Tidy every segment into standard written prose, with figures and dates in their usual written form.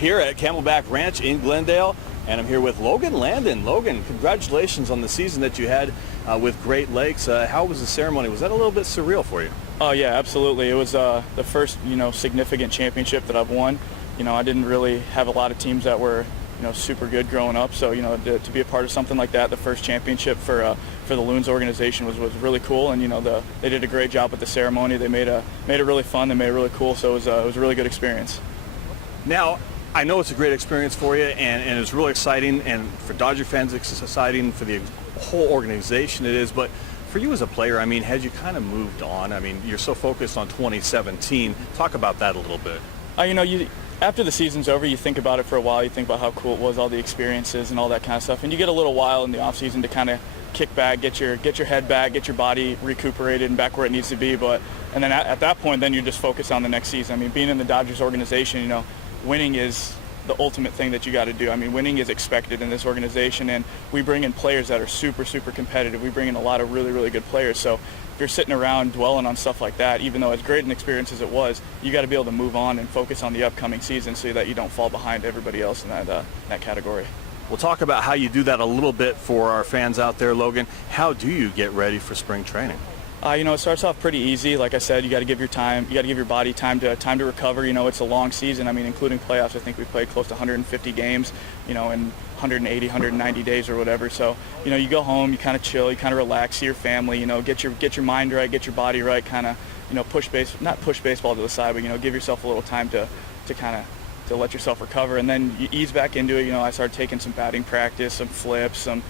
here at Camelback Ranch in Glendale, and I'm here with Logan Landon. Logan, congratulations on the season that you had with Great Lakes. How was the ceremony? Was that a little bit surreal for you? Oh yeah, absolutely. It was the first, significant championship that I've won. I didn't really have a lot of teams that were, super good growing up. So, to be a part of something like that, the first championship for the Loons organization was really cool. And, they did a great job with the ceremony. They made it really fun. They made it really cool. So it was a really good experience. Now, I know it's a great experience for you, and it's really exciting. And for Dodger fans, it's exciting. For the whole organization, it is. But for you as a player, had you kind of moved on? You're so focused on 2017. Talk about that a little bit. After the season's over, you think about it for a while. You think about how cool it was, all the experiences and all that kind of stuff. And you get a little while in the off season to kind of kick back, get your head back, get your body recuperated and back where it needs to be. And then at that point, then you're just focused on the next season. Being in the Dodgers organization, winning is the ultimate thing that you got to do. Winning is expected in this organization, and we bring in players that are super, super competitive. We bring in a lot of really, really good players. So if you're sitting around dwelling on stuff like that, even though as great an experience as it was, you got to be able to move on and focus on the upcoming season so that you don't fall behind everybody else in that category. We'll talk about how you do that a little bit for our fans out there, Logan. How do you get ready for spring training? It starts off pretty easy. Like I said, you got to give your body time to recover. It's a long season. Including playoffs. I think we played close to 150 games, in 180, 190 days or whatever. So, you go home, you kind of chill, you kind of relax, see your family, get your mind right, get your body right, kind of, not push baseball to the side, but, give yourself a little time to kind of to let yourself recover, and then you ease back into it. I started taking some batting practice, some flips, some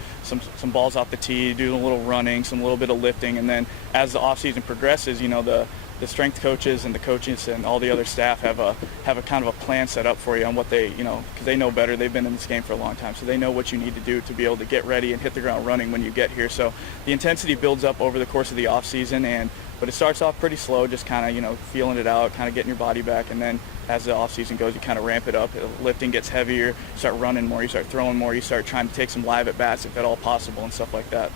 balls off the tee, doing a little running, a little bit of lifting, and then as the off season progresses, the strength coaches and the coaches and all the other staff have a kind of a plan set up for you on what they, because they know better. They've been in this game for a long time, so they know what you need to do to be able to get ready and hit the ground running when you get here. So the intensity builds up over the course of the off season, but it starts off pretty slow, just kind of, feeling it out, kind of getting your body back, and then as the off season goes, you kind of ramp it up. Lifting gets heavier, you start running more, you start throwing more, you start trying to take some live at bats if at all possible and stuff like that.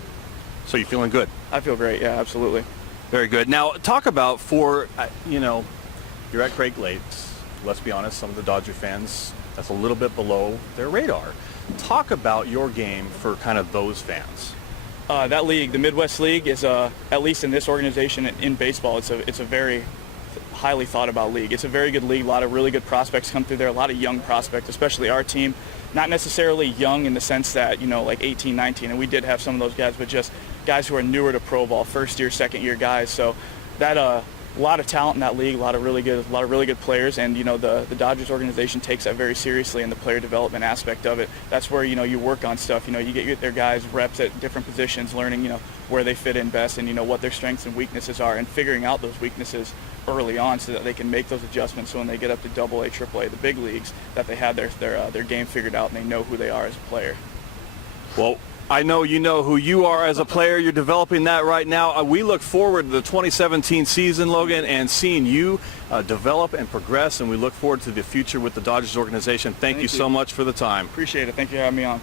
So you feeling good? I feel great, yeah, absolutely. Very good. Now, talk about you're at Great Lakes. Let's be honest, some of the Dodger fans, that's a little bit below their radar. Talk about your game for kind of those fans. That league, the Midwest League, is at least in this organization in baseball, it's a very highly thought about league. It's a very good league. A lot of really good prospects come through there. A lot of young prospects, especially our team. Not necessarily young in the sense that, like 18, 19, and we did have some of those guys, but just guys who are newer to pro ball, first year, second year guys. So that a lot of talent in that league, a lot of really good players, and the Dodgers organization takes that very seriously in the player development aspect of it. That's where you work on stuff. You get their guys reps at different positions, learning where they fit in best, and what their strengths and weaknesses are, and figuring out those weaknesses early on so that they can make those adjustments. So when they get up to AA, AAA, the big leagues, that they have their game figured out and they know who they are as a player. Well, I know you know who you are as a player. You're developing that right now. We look forward to the 2017 season, Logan, and seeing you develop and progress, and we look forward to the future with the Dodgers organization. Thank you so much for the time. Appreciate it. Thank you for having me on.